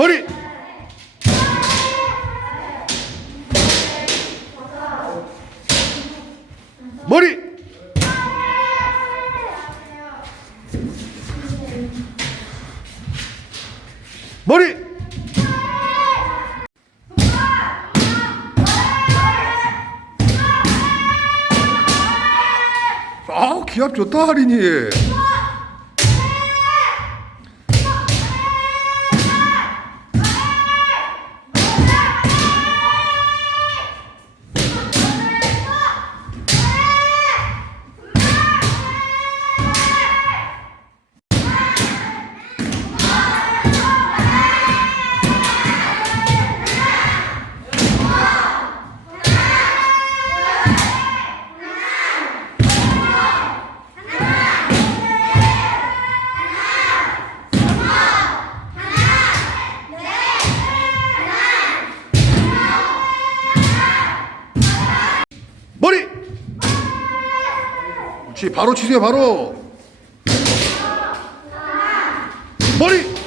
머리! 머리! 머리! 아 기합 좋다 할인이 바로 치세요 바로. 머리